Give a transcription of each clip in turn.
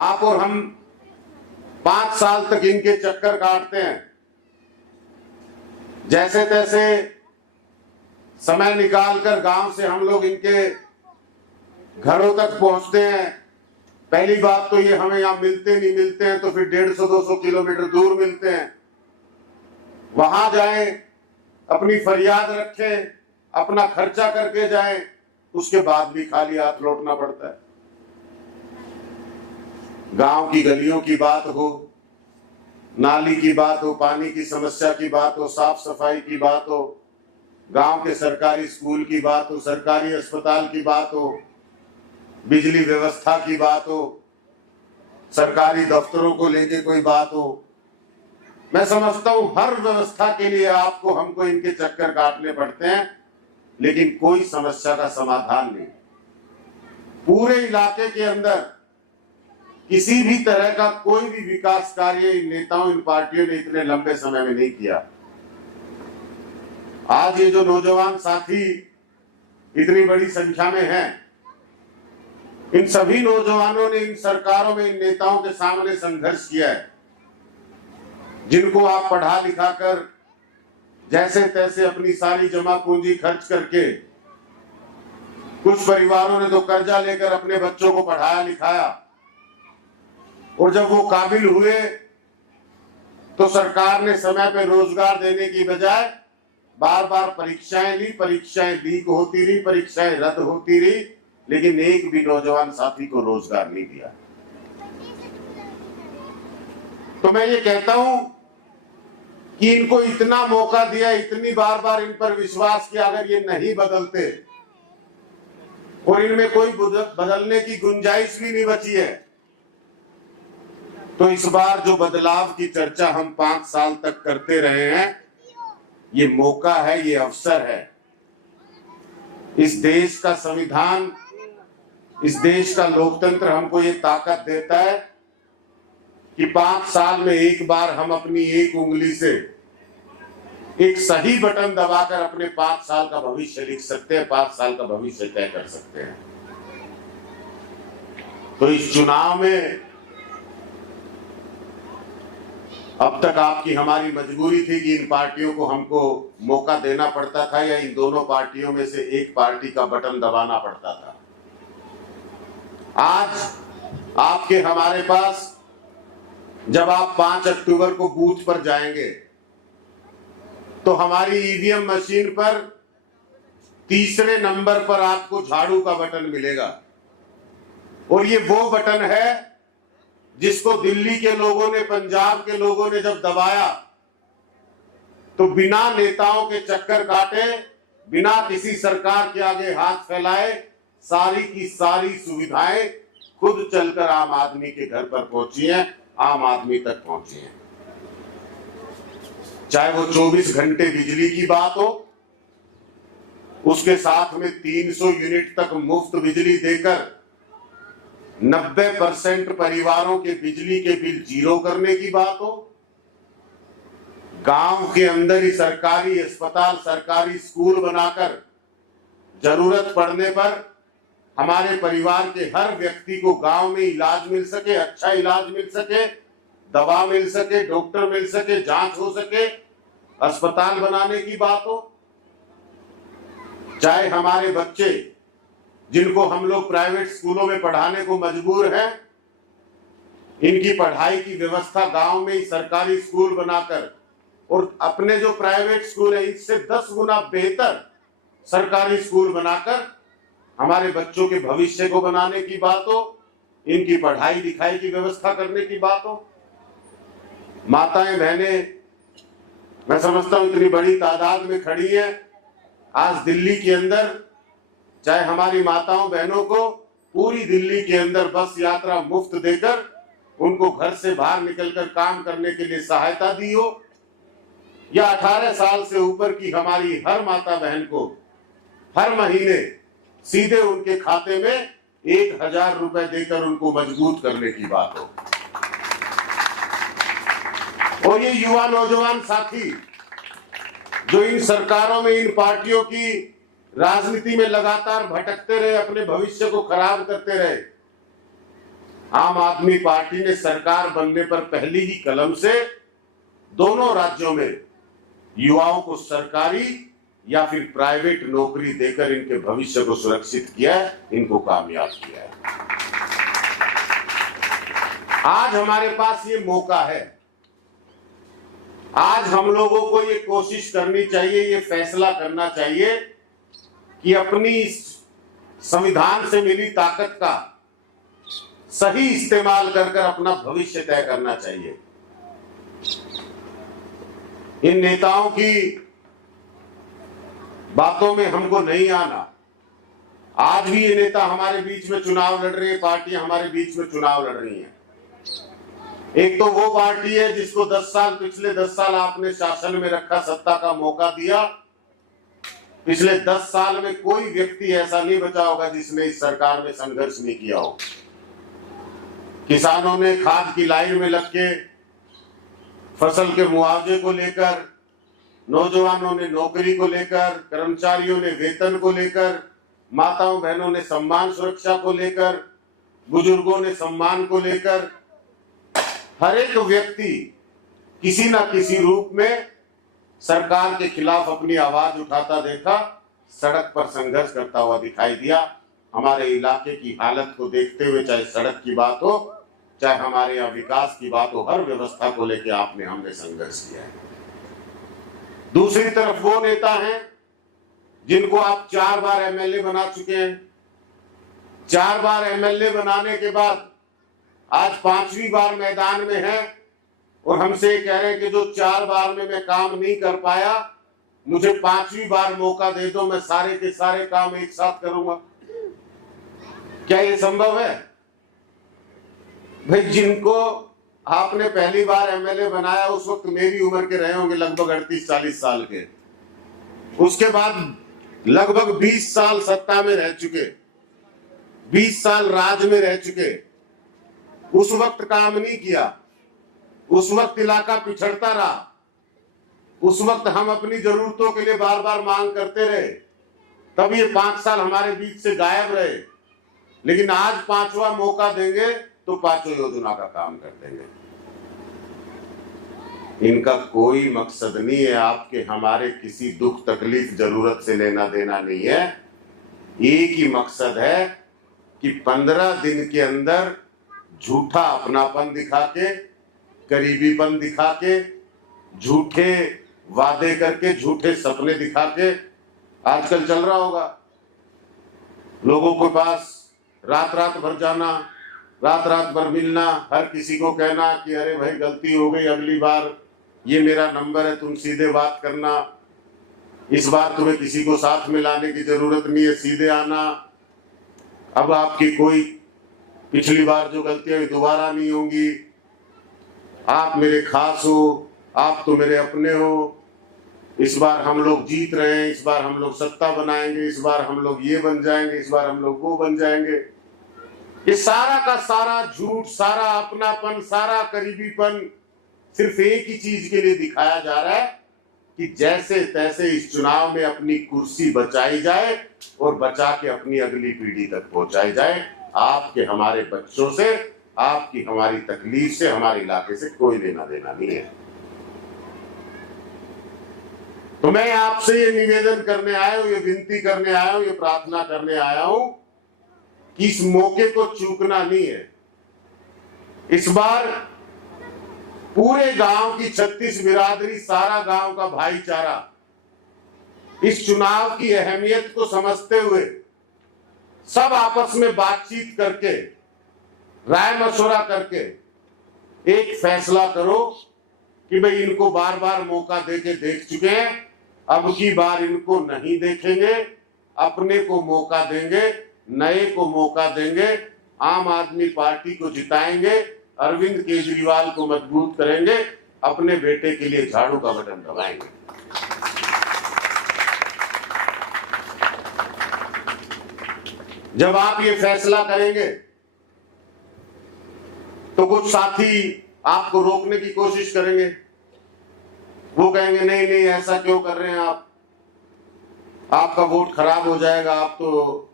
आप और हम 5 साल तक इनके चक्कर काटते हैं, जैसे तैसे समय निकालकर गांव से हम लोग इनके घरों तक पहुंचते हैं। पहली बात तो ये हमें यहां मिलते नहीं, मिलते हैं तो फिर 150-200 किलोमीटर दूर मिलते हैं। वहां जाएं, अपनी फरियाद रखें, अपना खर्चा करके जाएं, उसके बाद भी खाली हाथ लौटना पड़ता है। गांव की गलियों की बात हो, नाली की बात हो, पानी की समस्या की बात हो, साफ सफाई की बात हो, गांव के सरकारी स्कूल की बात हो, सरकारी अस्पताल की बात हो, बिजली व्यवस्था की बात हो, सरकारी दफ्तरों को लेके कोई बात हो, मैं समझता हूं हर व्यवस्था के लिए आपको हमको इनके चक्कर काटने पड़ते हैं, लेकिन कोई समस्या का समाधान नहीं। पूरे इलाके के अंदर किसी भी तरह का कोई भी विकास कार्य इन नेताओं, इन पार्टियों ने इतने लंबे समय में नहीं किया। आज ये जो नौजवान साथी इतनी बड़ी संख्या में हैं, इन सभी नौजवानों ने इन सरकारों में, इन नेताओं के सामने संघर्ष किया है, जिनको आप पढ़ा लिखा कर जैसे तैसे अपनी सारी जमा पूंजी खर्च करके, कुछ परिवारों ने तो कर्जा लेकर अपने बच्चों को पढ़ाया लिखाया, और जब वो काबिल हुए तो सरकार ने समय पे रोजगार देने की बजाय बार बार परीक्षाएं ली, परीक्षाएं लीक होती रही, परीक्षाएं रद्द होती रही, लेकिन एक भी नौजवान साथी को रोजगार नहीं दिया। तो मैं ये कहता हूं कि इनको इतना मौका दिया, इतनी बार बार इन पर विश्वास किया, अगर ये नहीं बदलते और इनमें कोई बदलने की गुंजाइश भी नहीं बची है, तो इस बार जो बदलाव की चर्चा हम 5 साल तक करते रहे हैं, ये मौका है, ये अवसर है। इस देश का संविधान, इस देश का लोकतंत्र हमको ये ताकत देता है कि 5 साल में एक बार हम अपनी एक उंगली से एक सही बटन दबाकर अपने 5 साल का भविष्य लिख सकते हैं, 5 साल का भविष्य तय कर सकते हैं। तो इस चुनाव में अब तक आपकी हमारी मजबूरी थी कि इन पार्टियों को हमको मौका देना पड़ता था, या इन दोनों पार्टियों में से एक पार्टी का बटन दबाना पड़ता था। आज आपके हमारे पास, जब आप 5 अक्टूबर को बूथ पर जाएंगे तो हमारी ईवीएम मशीन पर तीसरे नंबर पर आपको झाड़ू का बटन मिलेगा, और ये वो बटन है जिसको दिल्ली के लोगों ने, पंजाब के लोगों ने जब दबाया तो बिना नेताओं के चक्कर काटे, बिना किसी सरकार के आगे हाथ फैलाए, सारी की सारी सुविधाएं खुद चलकर आम आदमी के घर पर पहुंची हैं, आम आदमी तक पहुंची हैं। चाहे वो 24 घंटे बिजली की बात हो, उसके साथ में 300 यूनिट तक मुफ्त बिजली देकर 90% परिवारों के बिजली के बिल जीरो करने की बात हो, गांव के अंदर ही सरकारी अस्पताल, सरकारी स्कूल बनाकर जरूरत पड़ने पर हमारे परिवार के हर व्यक्ति को गांव में इलाज मिल सके, अच्छा इलाज मिल सके, दवा मिल सके, डॉक्टर मिल सके, जांच हो सके, अस्पताल बनाने की बात हो, चाहे हमारे बच्चे जिनको हम लोग प्राइवेट स्कूलों में पढ़ाने को मजबूर हैं, इनकी पढ़ाई की व्यवस्था गांव में ही सरकारी स्कूल बनाकर, और अपने जो प्राइवेट स्कूल है इससे 10 गुना बेहतर सरकारी स्कूल बनाकर हमारे बच्चों के भविष्य को बनाने की बात हो, इनकी पढ़ाई लिखाई की व्यवस्था करने की बात हो। माताएं, बहनें, मैं समझता हूं इतनी बड़ी तादाद में खड़ी है आज दिल्ली के अंदर, चाहे हमारी माताओं बहनों को पूरी दिल्ली के अंदर बस यात्रा मुफ्त देकर उनको घर से बाहर निकलकर काम करने के लिए सहायता दी हो, या 18 साल से ऊपर की हमारी हर माता बहन को हर महीने सीधे उनके खाते में 1000 रुपए देकर उनको मजबूत करने की बात हो। और ये युवा नौजवान साथी जो इन सरकारों में, इन पार्टियों की राजनीति में लगातार भटकते रहे, अपने भविष्य को खराब करते रहे, आम आदमी पार्टी ने सरकार बनने पर पहली ही कलम से दोनों राज्यों में युवाओं को सरकारी या फिर प्राइवेट नौकरी देकर इनके भविष्य को सुरक्षित किया है, इनको कामयाब किया है। आज हमारे पास ये मौका है। आज हम लोगों को ये कोशिश करनी चाहिए, ये फैसला करना चाहिए कि अपनी संविधान से मिली ताकत का सही इस्तेमाल कर अपना भविष्य तय करना चाहिए। इन नेताओं की बातों में हमको नहीं आना। आज भी ये नेता हमारे बीच में चुनाव लड़ रही है, पार्टियां हमारे बीच में चुनाव लड़ रही हैं। एक तो वो पार्टी है जिसको 10 साल, पिछले 10 साल आपने शासन में रखा, सत्ता का मौका दिया। पिछले 10 साल में कोई व्यक्ति ऐसा नहीं बचा होगा जिसने इस सरकार में संघर्ष नहीं किया हो। किसानों ने खाद की लाइन में लग के फसल के मुआवजे को लेकर, नौजवानों ने नौकरी को लेकर, कर्मचारियों ने वेतन को लेकर, माताओं बहनों ने सम्मान सुरक्षा को लेकर, बुजुर्गों ने सम्मान को लेकर, हर एक व्यक्ति किसी ना किसी रूप में सरकार के खिलाफ अपनी आवाज उठाता देखा, सड़क पर संघर्ष करता हुआ दिखाई दिया। हमारे इलाके की हालत को देखते हुए, चाहे सड़क की बात हो, चाहे हमारे यहाँ विकास की बात हो, हर व्यवस्था को लेकर हमने संघर्ष किया है। दूसरी तरफ वो नेता हैं जिनको आप 4 बार एमएलए बना चुके हैं। 4 बार एमएलए बनाने के बाद आज 5वीं बार मैदान में है और हमसे कह रहे हैं कि जो 4 बार में मैं काम नहीं कर पाया, मुझे 5वीं बार मौका दे दो, मैं सारे के सारे काम एक साथ करूंगा। क्या ये संभव है? भाई, जिनको आपने पहली बार एमएलए बनाया उस वक्त मेरी उम्र के रहे होंगे, लगभग 38-40 साल के। उसके बाद लगभग 20 साल सत्ता में रह चुके, 20 साल राज में रह चुके। उस वक्त काम नहीं किया, उस वक्त इलाका पिछड़ता रहा, उस वक्त हम अपनी जरूरतों के लिए बार बार मांग करते रहे, तब ये 5 साल हमारे बीच से गायब रहे। लेकिन आज 5वां मौका देंगे तो 5 योजना का काम कर देंगे। इनका कोई मकसद नहीं है आपके हमारे किसी दुख तकलीफ जरूरत से लेना देना नहीं है। एक ही मकसद है कि 15 दिन के अंदर झूठा अपनापन दिखा के, करीबीपन दिखा के, झूठे वादे करके, झूठे सपने दिखा के, आजकल चल रहा होगा लोगों के पास रात रात भर जाना, रात रात भर मिलना, हर किसी को कहना कि अरे भाई गलती हो गई, अगली बार ये मेरा नंबर है, तुम सीधे बात करना, इस बार तुम्हें किसी को साथ में लाने की जरूरत नहीं है, सीधे आना। अब आपकी कोई पिछली बार जो गलतियां दोबारा नहीं होंगी, आप मेरे खास हो, आप तो मेरे अपने हो, इस बार हम लोग जीत रहे हैं, इस बार हम लोग सत्ता बनाएंगे, इस बार हम लोग ये बन जाएंगे, इस बार हम लोग वो बन जाएंगे। ये सारा का सारा झूठ, सारा अपनापन, सारा करीबीपन सिर्फ एक ही चीज के लिए दिखाया जा रहा है कि जैसे तैसे इस चुनाव में अपनी कुर्सी बचाई जाए और बचा के अपनी अगली पीढ़ी तक पहुंचाई जाए। आपके हमारे बच्चों से, आपकी हमारी तकलीफ से, हमारे इलाके से कोई लेना देना नहीं है। तो मैं आपसे ये निवेदन करने आया हूं, ये विनती करने आया हूं, ये प्रार्थना करने आया हूं कि इस मौके को चूकना नहीं है। इस बार पूरे गांव की 36 बिरादरी, सारा गांव का भाईचारा इस चुनाव की अहमियत को समझते हुए सब आपस में बातचीत करके, राय मशवरा करके एक फैसला करो कि भाई इनको बार बार मौका देके देख चुके हैं, अब की बार इनको नहीं देखेंगे, अपने को मौका देंगे, नए को मौका देंगे, आम आदमी पार्टी को जिताएंगे, अरविंद केजरीवाल को मजबूत करेंगे, अपने बेटे के लिए झाड़ू का बटन दबाएंगे। जब आप ये फैसला करेंगे तो कुछ साथी आपको रोकने की कोशिश करेंगे। वो कहेंगे नहीं नहीं, ऐसा क्यों कर रहे हैं आप, आपका वोट खराब हो जाएगा, आप तो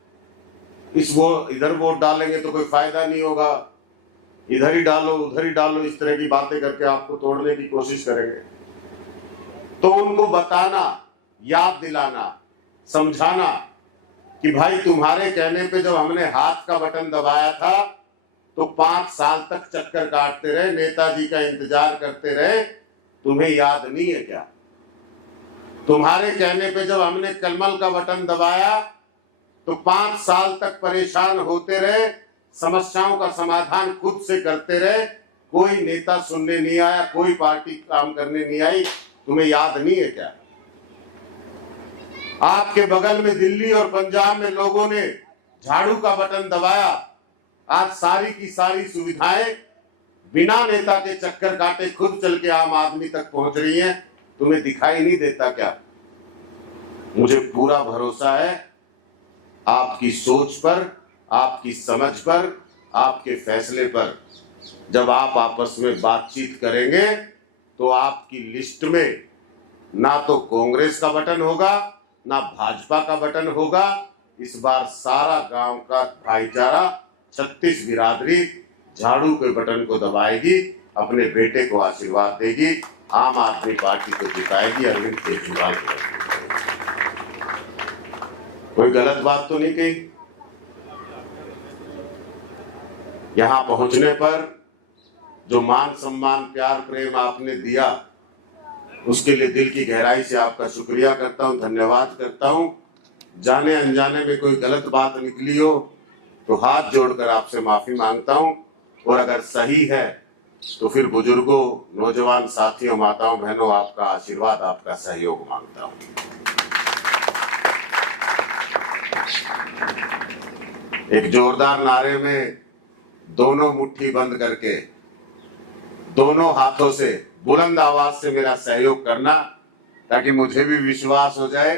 इधर वोट डालेंगे तो कोई फायदा नहीं होगा, इधर ही डालो उधर ही डालो, इस तरह की बातें करके आपको तोड़ने की कोशिश करेंगे। तो उनको बताना, याद दिलाना, समझाना कि भाई तुम्हारे कहने पे जब हमने हाथ का बटन दबाया था तो 5 साल तक चक्कर काटते रहे, नेताजी का इंतजार करते रहे, तुम्हें याद नहीं है क्या? तुम्हारे कहने पे जब हमने कमल का बटन दबाया तो 5 साल तक परेशान होते रहे, समस्याओं का समाधान खुद से करते रहे, कोई नेता सुनने नहीं आया, कोई पार्टी काम करने नहीं आई, तुम्हें याद नहीं है क्या? आपके बगल में दिल्ली और पंजाब में लोगों ने झाड़ू का बटन दबाया, आज सारी की सारी सुविधाएं बिना नेता के चक्कर काटे खुद चल के आम आदमी तक पहुंच रही हैं, तुम्हें दिखाई नहीं देता क्या? मुझे पूरा भरोसा है आपकी सोच पर, आपकी समझ पर, आपके फैसले पर। जब आप आपस में बातचीत करेंगे तो आपकी लिस्ट में ना तो कांग्रेस का बटन होगा ना भाजपा का बटन होगा। इस बार सारा गांव का भाईचारा, 36 बिरादरी झाड़ू के बटन को दबाएगी, अपने बेटे को आशीर्वाद देगी, आम आदमी पार्टी को जिताएगी, अरविंद केजरीवाल को। कोई गलत बात तो नहीं कही? यहां पहुंचने पर जो मान सम्मान प्यार प्रेम आपने दिया, उसके लिए दिल की गहराई से आपका शुक्रिया करता हूं, धन्यवाद करता हूं। जाने अनजाने में कोई गलत बात निकली हो तो हाथ जोड़कर आपसे माफी मांगता हूं, और अगर सही है तो फिर बुजुर्गों, नौजवान साथियों, माताओं बहनों, आपका आशीर्वाद, आपका सहयोग मांगता हूं। एक जोरदार नारे में दोनों मुट्ठी बंद करके, दोनों हाथों से बुलंद आवाज से मेरा सहयोग करना, ताकि मुझे भी विश्वास हो जाए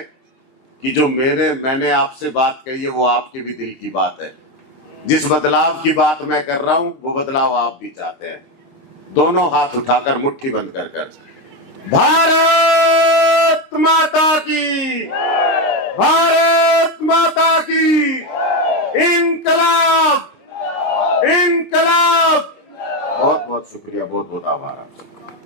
कि जो मैंने आपसे बात कही है वो आपके भी दिल की बात है। जिस बदलाव की बात मैं कर रहा हूं वो बदलाव आप भी चाहते हैं। दोनों हाथ उठाकर मुट्ठी बंद कर भारत माता की, भारत माता की, इनकलाब, इनकलाब। बहुत बहुत शुक्रिया, बहुत बहुत आभार आपसे।